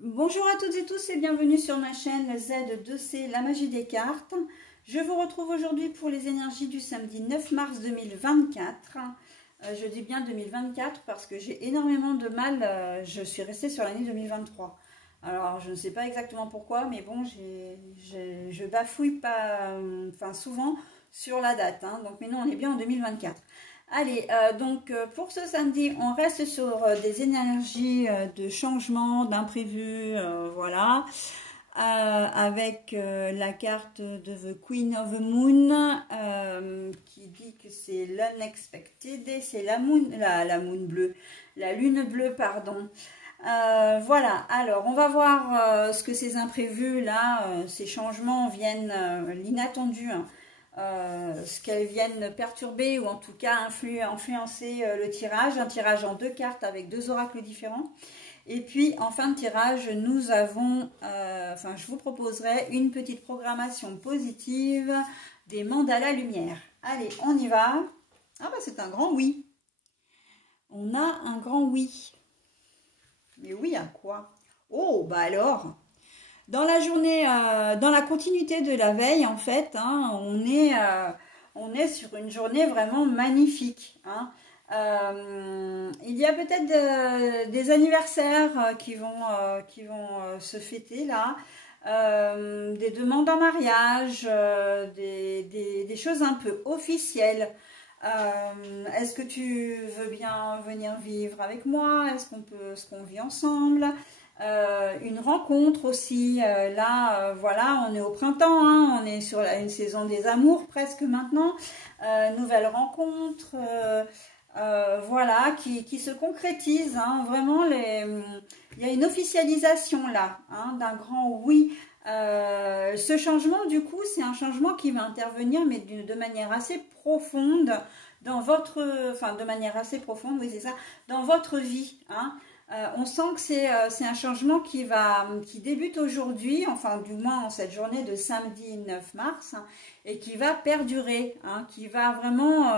Bonjour à toutes et tous et bienvenue sur ma chaîne Z2C, la magie des cartes. Je vous retrouve aujourd'hui pour les énergies du samedi 9 mars 2024. Je dis bien 2024 parce que j'ai énormément de mal, je suis restée sur l'année 2023. Alors je ne sais pas exactement pourquoi, mais bon, je bafouille pas, souvent sur la date. Donc maintenant on est bien en 2024. Allez, pour ce samedi, on reste sur des énergies de changement, d'imprévu, voilà, avec la carte de The Queen of the Moon, qui dit que c'est l'unexpected, et c'est la moon, la moon bleue, la lune bleue, pardon. Voilà, alors on va voir ce que ces imprévus là, ces changements viennent, l'inattendu, hein, ce qu'elles viennent perturber ou en tout cas influencer le tirage, un tirage en deux cartes avec deux oracles différents. Et puis en fin de tirage, nous avons, je vous proposerai une petite programmation positive des mandalas lumière. Allez, on y va. Ah bah c'est un grand oui. On a un grand oui. Mais oui à quoi? Oh bah alors, dans la journée, dans la continuité de la veille, en fait, hein, on est sur une journée vraiment magnifique. Hein. Il y a peut-être des anniversaires qui vont se fêter là, des demandes en mariage, des choses un peu officielles. Est-ce que tu veux bien venir vivre avec moi? Est-ce qu'on vit ensemble? Une rencontre aussi, là, voilà, on est au printemps, hein, on est sur une saison des amours presque maintenant, nouvelle rencontre, voilà, qui se concrétise, hein, vraiment, il y a une officialisation là, hein, d'un grand oui. Ce changement, du coup, c'est un changement qui va intervenir, mais de manière assez profonde dans votre, de manière assez profonde, oui, c'est ça, dans votre vie, hein. On sent que c'est un changement qui débute aujourd'hui, enfin du moins en cette journée de samedi 9 mars, hein, et qui va perdurer, hein, qui va vraiment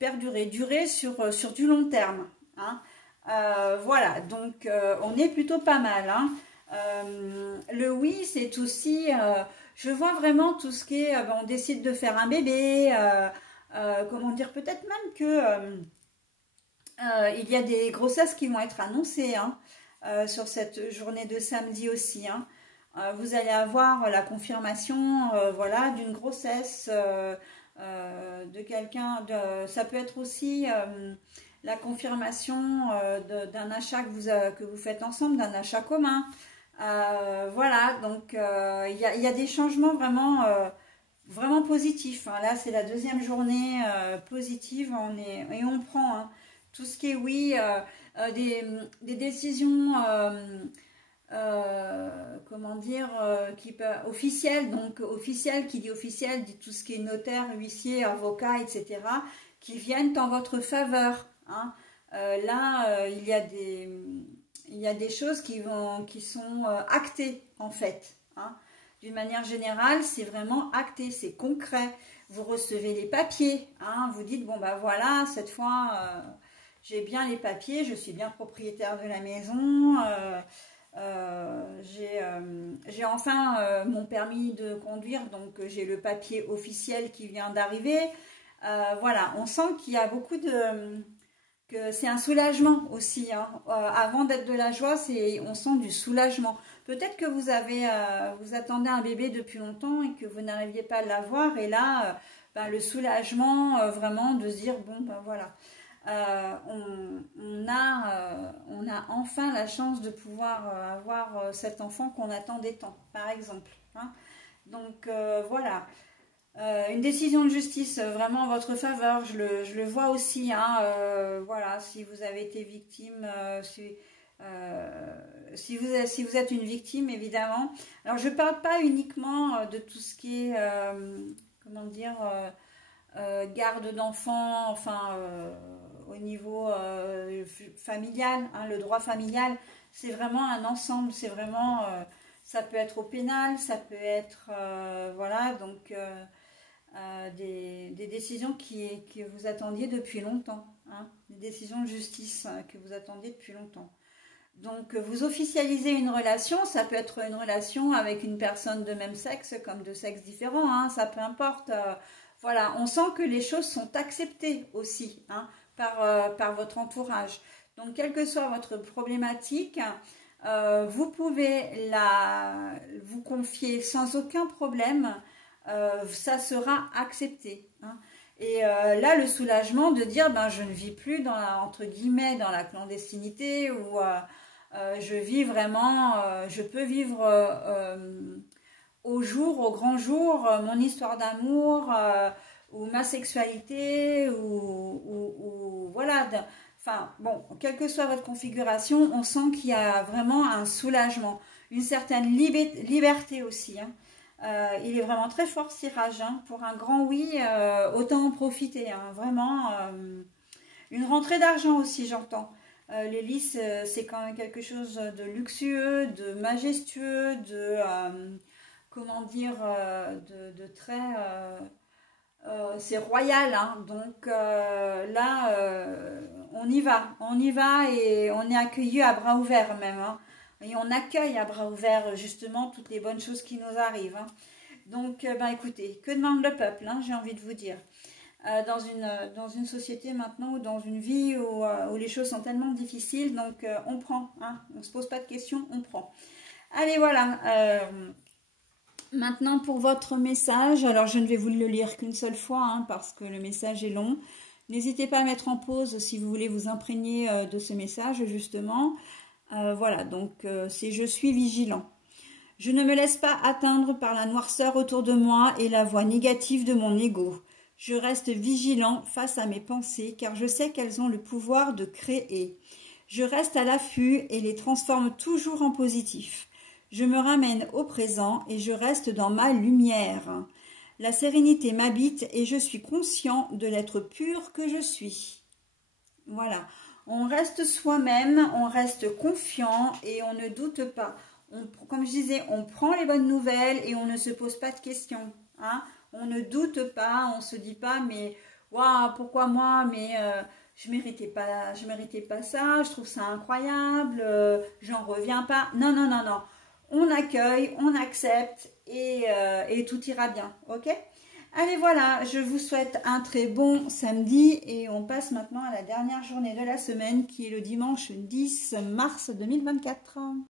perdurer, durer sur du long terme. Hein. Voilà, donc on est plutôt pas mal. Hein. Le oui, c'est aussi, je vois vraiment tout ce qui est, on décide de faire un bébé, comment dire, peut-être même que... il y a des grossesses qui vont être annoncées, hein, sur cette journée de samedi aussi. Hein. Vous allez avoir la confirmation, voilà, d'une grossesse de quelqu'un. Ça peut être aussi la confirmation d'un achat que vous faites ensemble, d'un achat commun. Voilà, donc il y a des changements vraiment, vraiment positifs. Hein. Là, c'est la deuxième journée positive, et on prend... Hein, tout ce qui est oui, des décisions, comment dire, officielles, donc officielles, qui dit officielle, dit tout ce qui est notaire, huissier, avocat, etc., qui viennent en votre faveur. Hein. Là, il y a des choses qui sont actées, en fait. Hein. D'une manière générale, c'est vraiment acté, c'est concret. Vous recevez les papiers, hein, vous dites, bon, bah voilà, cette fois... j'ai bien les papiers, je suis bien propriétaire de la maison, j'ai enfin mon permis de conduire, donc j'ai le papier officiel qui vient d'arriver. Voilà, on sent qu'il y a beaucoup que c'est un soulagement aussi. Hein. Avant d'être de la joie, on sent du soulagement. Peut-être que vous attendez un bébé depuis longtemps et que vous n'arriviez pas à l'avoir, et là, le soulagement vraiment de se dire, bon, ben voilà. On a enfin la chance de pouvoir avoir cet enfant qu'on attendait tant, par exemple. Hein. Donc voilà, une décision de justice vraiment en votre faveur, je le vois aussi. Hein, voilà, si vous avez été victime, si vous êtes une victime, évidemment. Alors je ne parle pas uniquement de tout ce qui est, comment dire... garde d'enfants, au niveau familial, hein, le droit familial, c'est vraiment un ensemble, c'est vraiment, ça peut être au pénal, ça peut être, voilà, donc des décisions que vous attendiez depuis longtemps, hein, des décisions de justice que vous attendiez depuis longtemps. Donc, vous officialisez une relation, ça peut être une relation avec une personne de même sexe comme de sexes différents, hein, ça peu importe. Voilà, on sent que les choses sont acceptées aussi, hein, par votre entourage. Donc, quelle que soit votre problématique, vous pouvez vous confier sans aucun problème, ça sera accepté, hein. Et là, le soulagement de dire, ben, je ne vis plus entre guillemets, dans la clandestinité, ou je vis vraiment, je peux vivre au jour, au grand jour, mon histoire d'amour, ou ma sexualité, ou voilà. Enfin, bon, quelle que soit votre configuration, on sent qu'il y a vraiment un soulagement, une certaine liberté aussi, hein. Il est vraiment très fort ce tirage, hein. Pour un grand oui, autant en profiter, hein. Vraiment, une rentrée d'argent aussi, j'entends. Les lys, c'est quand même quelque chose de luxueux, de majestueux, comment dire, de très... c'est royal, hein. Donc là, on y va et on est accueilli à bras ouverts même, hein. Et on accueille à bras ouverts justement toutes les bonnes choses qui nous arrivent, hein. Donc, ben écoutez, que demande le peuple, hein, j'ai envie de vous dire. Dans une société maintenant, ou dans une vie où les choses sont tellement difficiles, donc on prend, hein, on ne se pose pas de questions, on prend. Allez, voilà. Maintenant pour votre message, alors je ne vais vous le lire qu'une seule fois, hein, parce que le message est long. N'hésitez pas à mettre en pause si vous voulez vous imprégner de ce message justement. Voilà, donc c'est « Je suis vigilant ». Je ne me laisse pas atteindre par la noirceur autour de moi et la voix négative de mon ego. Je reste vigilant face à mes pensées car je sais qu'elles ont le pouvoir de créer. Je reste à l'affût et les transforme toujours en positif. Je me ramène au présent et je reste dans ma lumière. La sérénité m'habite et je suis conscient de l'être pur que je suis. Voilà, on reste soi-même, on reste confiant et on ne doute pas. Comme je disais, on prend les bonnes nouvelles et on ne se pose pas de questions, hein. On ne doute pas, on ne se dit pas, mais waouh, pourquoi moi, mais je méritais pas ça, je trouve ça incroyable, j'en reviens pas. Non, non, non, non. On accueille, on accepte et tout ira bien, ok? Allez, voilà, je vous souhaite un très bon samedi et on passe maintenant à la dernière journée de la semaine qui est le dimanche 10 mars 2024.